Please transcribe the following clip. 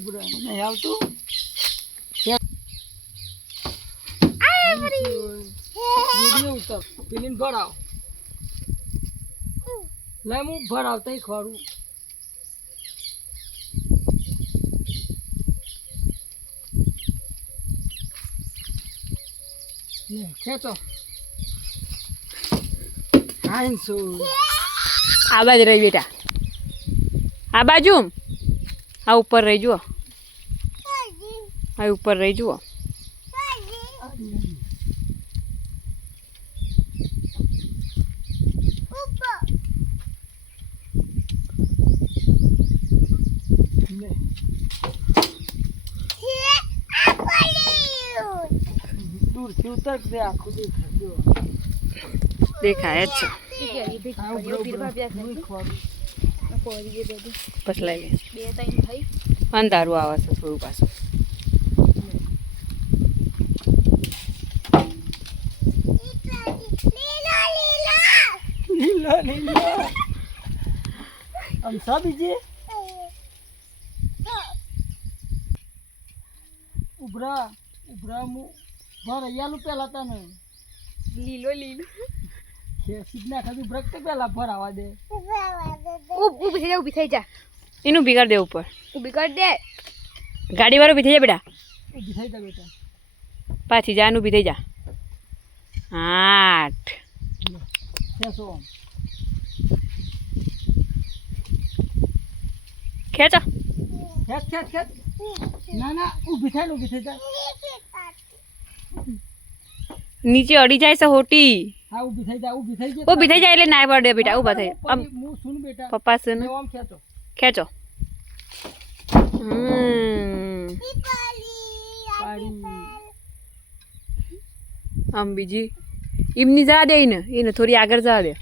ઉભરા નહીં આવતું વિડિયો ઉતર પેલીને ભરાવ લે હું ભરાવતા ખરું ખેંચો આ બાજુ રહી બેટા આ બાજુ આ ઉપર રહી જુઓ આ ઉપર રહી જુઓ દૂરથી ઉતર દે આખું દેખાય જ છે પછી લઈ લે અંધારું આવે છે થોડું પાછું લીલા લીલા આમ સાબીજી ઉભરા ઉભરા મુ ભર યાલું પેલા તને લીલો લીલો સિદ્ધના ખાધું બ્રક તો પેલા ભરાવા દે ઊભી થઈ જા એનું બિગાડ દે ઉપર ઊભી કરી દે ગાડી વાળો ઊભી થઈ જા બેટા ઊભી થઈ જા બેટા પાછી જા ઊભી થઈ જા 8 ખેંચો ખેંચો ખેંચ ખેંચ ખેંચ ના ના ઊભી થાય ને ઊભી થઈ જા નીચે અડી જાય છે હોટી હા ઊભી થઈ જા ઊભી થઈ જા ઊભી થઈ જાય એટલે ના પડે બેટા ઊભા થઈ આમ હું સુન બેટા પપ્પા સુન આમ ખેંચો ખેંચો આમ બીજી એમની જવા દે એને થોડી આગળ જવા દે